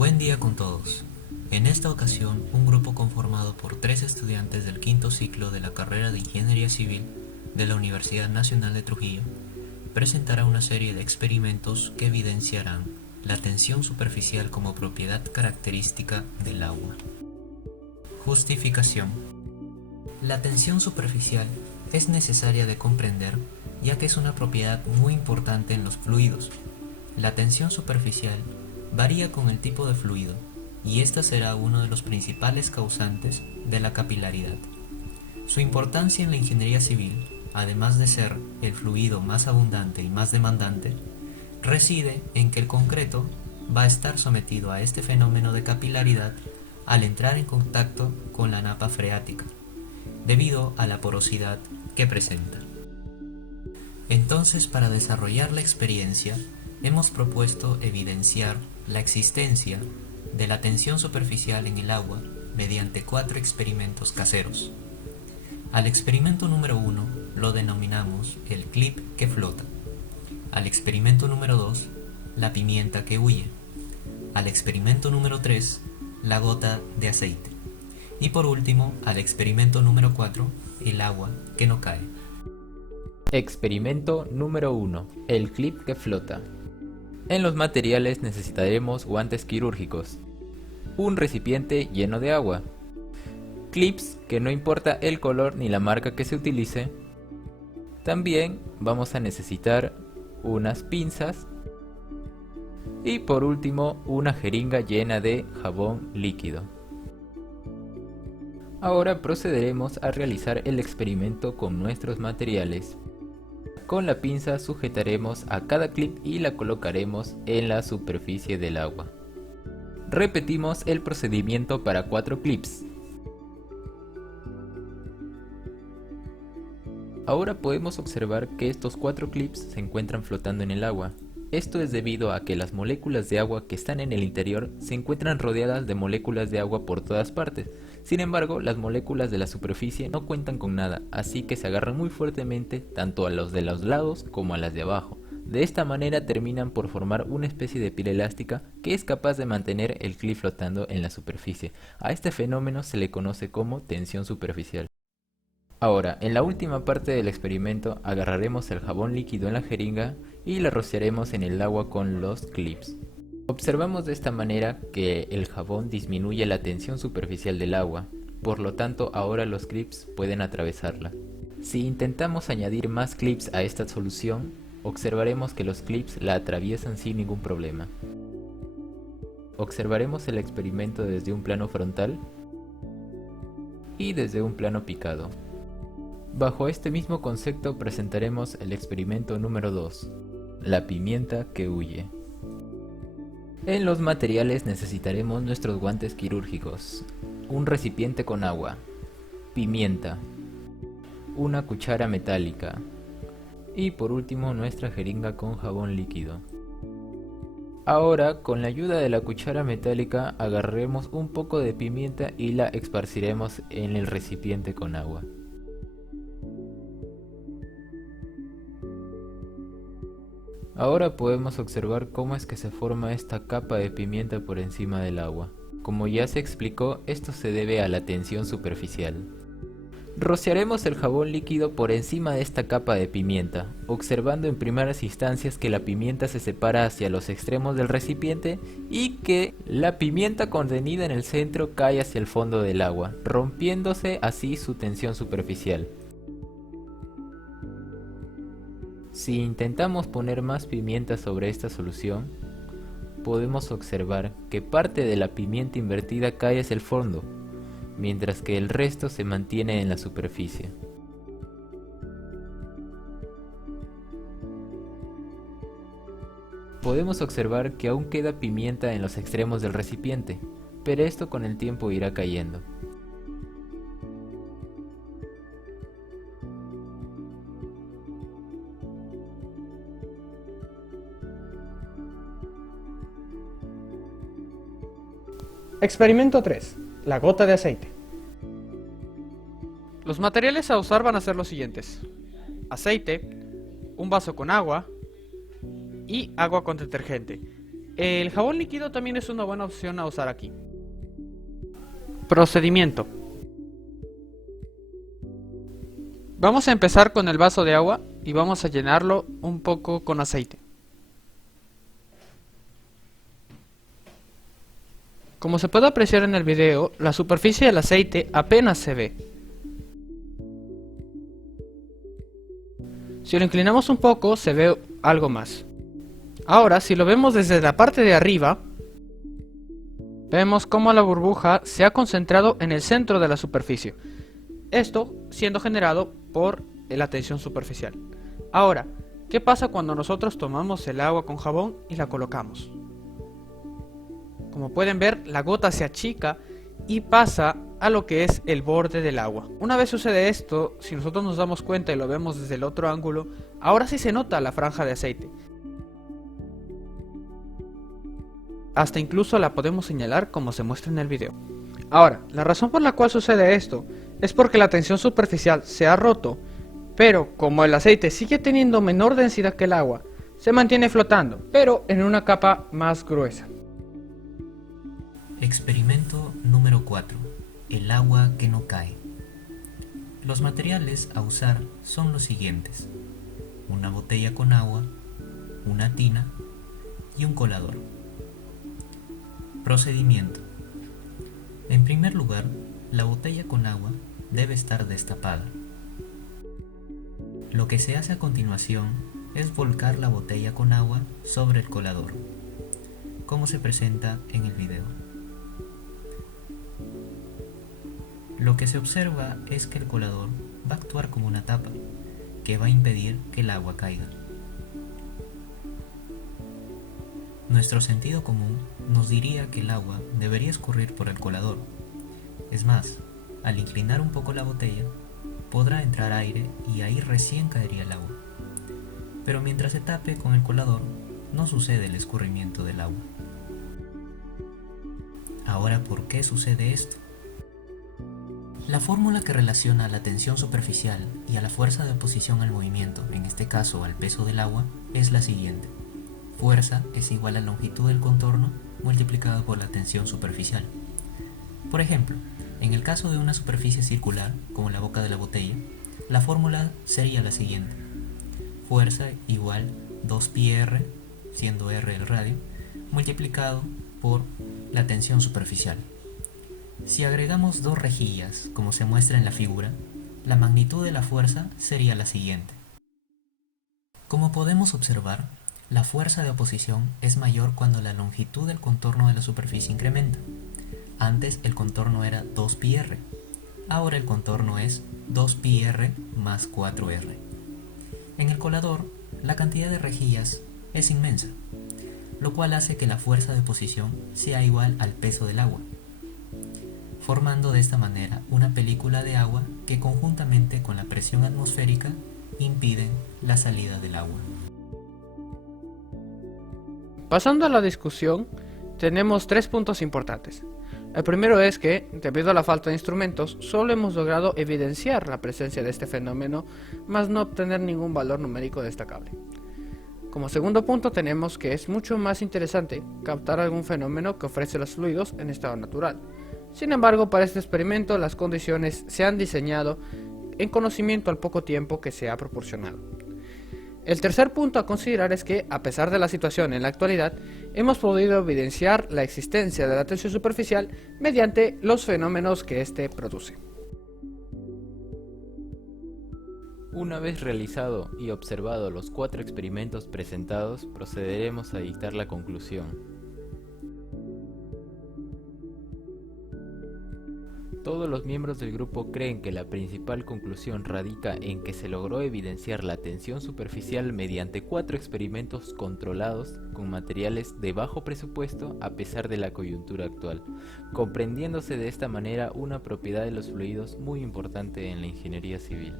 Buen día con todos. En esta ocasión, un grupo conformado por 3 estudiantes del quinto ciclo de la carrera de Ingeniería Civil de la Universidad Nacional de Trujillo presentará una serie de experimentos que evidenciarán la tensión superficial como propiedad característica del agua. Justificación. La tensión superficial es necesaria de comprender ya que es una propiedad muy importante en los fluidos. La tensión superficial varía con el tipo de fluido y esta será uno de los principales causantes de la capilaridad. Su importancia en la ingeniería civil, además de ser el fluido más abundante y más demandante, reside en que el concreto va a estar sometido a este fenómeno de capilaridad al entrar en contacto con la napa freática, debido a la porosidad que presenta. Entonces, para desarrollar la experiencia, hemos propuesto evidenciar la existencia de la tensión superficial en el agua mediante 4 experimentos caseros. Al experimento número 1 lo denominamos el clip que flota. Al experimento número 2, la pimienta que huye. Al experimento número 3, la gota de aceite. Y por último, al experimento número 4, el agua que no cae. Experimento número 1. El clip que flota. En los materiales necesitaremos guantes quirúrgicos, un recipiente lleno de agua, clips que no importa el color ni la marca que se utilice. También vamos a necesitar unas pinzas y por último una jeringa llena de jabón líquido. Ahora procederemos a realizar el experimento con nuestros materiales. Con la pinza sujetaremos a cada clip y la colocaremos en la superficie del agua. Repetimos el procedimiento para 4 clips. Ahora podemos observar que estos 4 clips se encuentran flotando en el agua. Esto es debido a que las moléculas de agua que están en el interior se encuentran rodeadas de moléculas de agua por todas partes. Sin embargo, las moléculas de la superficie no cuentan con nada, así que se agarran muy fuertemente tanto a los de los lados como a las de abajo. De esta manera terminan por formar una especie de pila elástica que es capaz de mantener el clip flotando en la superficie. A este fenómeno se le conoce como tensión superficial. Ahora, en la última parte del experimento agarraremos el jabón líquido en la jeringa y la rociaremos en el agua con los clips. Observamos de esta manera que el jabón disminuye la tensión superficial del agua, por lo tanto ahora los clips pueden atravesarla. Si intentamos añadir más clips a esta solución, observaremos que los clips la atraviesan sin ningún problema. Observaremos el experimento desde un plano frontal y desde un plano picado. Bajo este mismo concepto presentaremos el experimento número 2, la pimienta que huye. En los materiales necesitaremos nuestros guantes quirúrgicos, un recipiente con agua, pimienta, una cuchara metálica y por último nuestra jeringa con jabón líquido. Ahora, con la ayuda de la cuchara metálica agarraremos un poco de pimienta y la esparciremos en el recipiente con agua. Ahora podemos observar cómo es que se forma esta capa de pimienta por encima del agua. Como ya se explicó, esto se debe a la tensión superficial. Rociaremos el jabón líquido por encima de esta capa de pimienta, observando en primeras instancias que la pimienta se separa hacia los extremos del recipiente y que la pimienta contenida en el centro cae hacia el fondo del agua, rompiéndose así su tensión superficial. Si intentamos poner más pimienta sobre esta solución, podemos observar que parte de la pimienta invertida cae hacia el fondo, mientras que el resto se mantiene en la superficie. Podemos observar que aún queda pimienta en los extremos del recipiente, pero esto con el tiempo irá cayendo. Experimento 3. La gota de aceite. Los materiales a usar van a ser los siguientes: aceite, un vaso con agua y agua con detergente. El jabón líquido también es una buena opción a usar aquí. Procedimiento. Vamos a empezar con el vaso de agua y vamos a llenarlo un poco con aceite. Como se puede apreciar en el video, la superficie del aceite apenas se ve. Si lo inclinamos un poco, se ve algo más. Ahora, si lo vemos desde la parte de arriba, vemos cómo la burbuja se ha concentrado en el centro de la superficie. Esto siendo generado por la tensión superficial. Ahora, ¿qué pasa cuando nosotros tomamos el agua con jabón y la colocamos? Como pueden ver, la gota se achica y pasa a lo que es el borde del agua. Una vez sucede esto, si nosotros nos damos cuenta y lo vemos desde el otro ángulo, ahora sí se nota la franja de aceite. Hasta incluso la podemos señalar como se muestra en el video. Ahora, la razón por la cual sucede esto es porque la tensión superficial se ha roto, pero como el aceite sigue teniendo menor densidad que el agua, se mantiene flotando, pero en una capa más gruesa. Experimento número 4. El agua que no cae. Los materiales a usar son los siguientes: una botella con agua, una tina y un colador. Procedimiento. En primer lugar, la botella con agua debe estar destapada. Lo que se hace a continuación es volcar la botella con agua sobre el colador, como se presenta en el video. Lo que se observa es que el colador va a actuar como una tapa, que va a impedir que el agua caiga. Nuestro sentido común nos diría que el agua debería escurrir por el colador. Es más, al inclinar un poco la botella, podrá entrar aire y ahí recién caería el agua. Pero mientras se tape con el colador, no sucede el escurrimiento del agua. Ahora, ¿por qué sucede esto? La fórmula que relaciona la tensión superficial y a la fuerza de oposición al movimiento, en este caso al peso del agua, es la siguiente. Fuerza es igual a la longitud del contorno multiplicado por la tensión superficial. Por ejemplo, en el caso de una superficie circular, como la boca de la botella, la fórmula sería la siguiente. Fuerza igual 2πr, siendo r el radio, multiplicado por la tensión superficial. Si agregamos dos rejillas, como se muestra en la figura, la magnitud de la fuerza sería la siguiente. Como podemos observar, la fuerza de oposición es mayor cuando la longitud del contorno de la superficie incrementa. Antes el contorno era 2πr, ahora el contorno es 2πr más 4r. En el colador, la cantidad de rejillas es inmensa, lo cual hace que la fuerza de oposición sea igual al peso del agua, formando de esta manera una película de agua que conjuntamente con la presión atmosférica impiden la salida del agua. Pasando a la discusión, tenemos 3 puntos importantes. El primero es que, debido a la falta de instrumentos, solo hemos logrado evidenciar la presencia de este fenómeno, mas no obtener ningún valor numérico destacable. Como segundo punto tenemos que es mucho más interesante captar algún fenómeno que ofrece los fluidos en estado natural. Sin embargo, para este experimento las condiciones se han diseñado en conocimiento al poco tiempo que se ha proporcionado. El tercer punto a considerar es que, a pesar de la situación en la actualidad, hemos podido evidenciar la existencia de la tensión superficial mediante los fenómenos que éste produce. Una vez realizado y observado los 4 experimentos presentados, procederemos a dictar la conclusión. Todos los miembros del grupo creen que la principal conclusión radica en que se logró evidenciar la tensión superficial mediante 4 experimentos controlados con materiales de bajo presupuesto a pesar de la coyuntura actual, comprendiéndose de esta manera una propiedad de los fluidos muy importante en la ingeniería civil.